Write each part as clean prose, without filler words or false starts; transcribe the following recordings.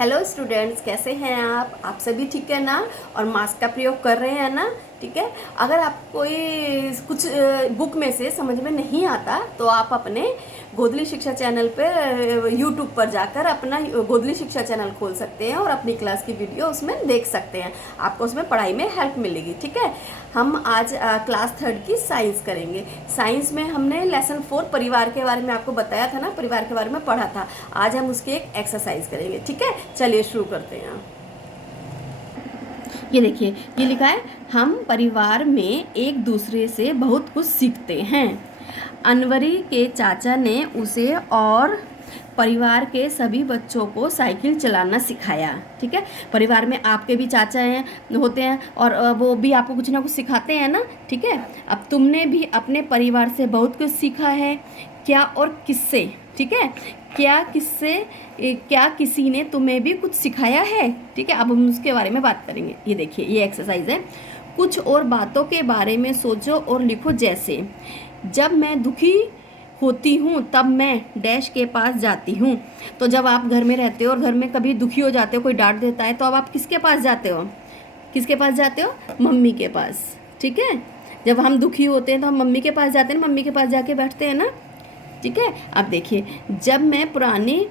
Hello students, कैसे हैं आप सभी ठीक है ना। और मास्क का प्रयोग कर रहे हैं ना। ठीक है। अगर आप कोई कुछ बुक में से समझ में नहीं आता तो आप अपने गोदली शिक्षा चैनल पे यूट्यूब पर जाकर अपना गोदली शिक्षा चैनल खोल सकते हैं और अपनी क्लास की वीडियो उसमें देख सकते हैं। आपको उसमें पढ़ाई में हेल्प मिलेगी। ठीक है। हम आज क्लास 3 की साइंस करेंगे। साइंस में हमने लेसन 4 परिवार के बारे में आपको बताया था ना, परिवार के बारे में पढ़ा था। आज हम उसकी एक एक्सरसाइज करेंगे। ठीक है, चलिए शुरू करते हैं। ये देखिए, ये लिखा है, हम परिवार में एक दूसरे से बहुत कुछ सीखते हैं। अनवरी के चाचा ने उसे और परिवार के सभी बच्चों को साइकिल चलाना सिखाया। ठीक है। परिवार में आपके भी चाचा हैं होते हैं और वो भी आपको कुछ ना कुछ सिखाते हैं ना। ठीक है। अब तुमने भी अपने परिवार से बहुत कुछ सीखा है। क्या और किससे? ठीक है। क्या किसी ने तुम्हें भी कुछ सिखाया है? ठीक है। अब हम उसके बारे में बात करेंगे। ये देखिए, ये एक्सरसाइज है। कुछ और बातों के बारे में सोचो और लिखो। जैसे, जब मैं दुखी होती हूँ तब मैं डैश के पास जाती हूँ। तो जब आप घर में रहते हो और घर में कभी दुखी हो जाते हो, कोई डांट देता है, तो अब आप किसके पास जाते हो? किसके पास जाते हो? मम्मी के पास। ठीक है। जब हम दुखी होते हैं तो हम मम्मी के पास जाते हैं ना, मम्मी के पास जाके बैठते हैं ना। ठीक है। अब देखिए, जब मैं पुराने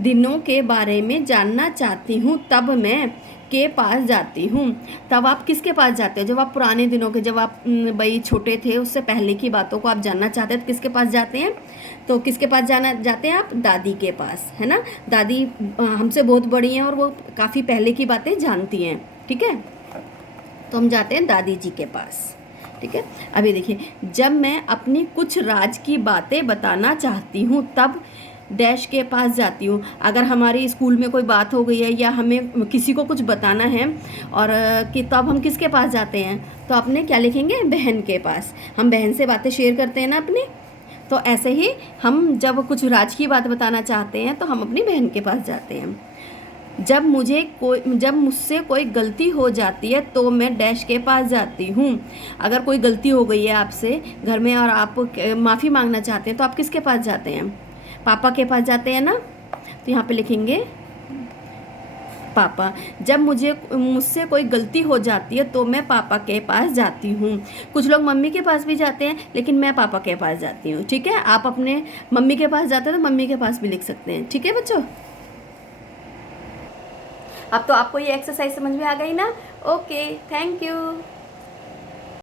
दिनों के बारे में जानना चाहती हूँ तब मैं के पास जाती हूँ। तब आप किसके पास जाते हो? जब आप पुराने दिनों के, जब आप भाई छोटे थे, उससे पहले की बातों को आप जानना चाहते हैं तो किसके पास जाते हैं? तो किसके पास जाते हैं आप? दादी के पास, है ना। दादी हमसे बहुत बड़ी हैं और वो काफ़ी पहले की बातें जानती हैं। ठीक है। तो हम जाते हैं दादी जी के पास। ठीक है। अभी देखिए, जब मैं अपनी कुछ राज की बातें बताना चाहती हूँ तब डैश के पास जाती हूँ। अगर हमारी स्कूल में कोई बात हो गई है या हमें किसी को कुछ बताना है और कि तब हम किसके पास जाते हैं? तो अपने क्या लिखेंगे? बहन के पास। हम बहन से बातें शेयर करते हैं ना अपनी। तो ऐसे ही हम जब कुछ राज की बात बताना चाहते हैं तो हम अपनी बहन के पास जाते हैं। जब मुझसे कोई गलती हो जाती है तो मैं डैश के पास जाती हूँ। अगर कोई गलती हो गई है आपसे घर में और आप माफ़ी मांगना चाहते हैं तो आप किसके पास जाते हैं? पापा के पास जाते हैं ना। तो यहाँ पे लिखेंगे पापा। जब मुझसे कोई गलती हो जाती है तो मैं पापा के पास जाती हूँ। कुछ लोग मम्मी के पास भी जाते हैं लेकिन मैं पापा के पास जाती हूँ। ठीक है। आप अपने मम्मी के पास जाते हैं तो मम्मी के पास भी लिख सकते हैं। ठीक है बच्चों। अब तो आपको ये एक्सरसाइज समझ में आ गई ना। Okay, thank you.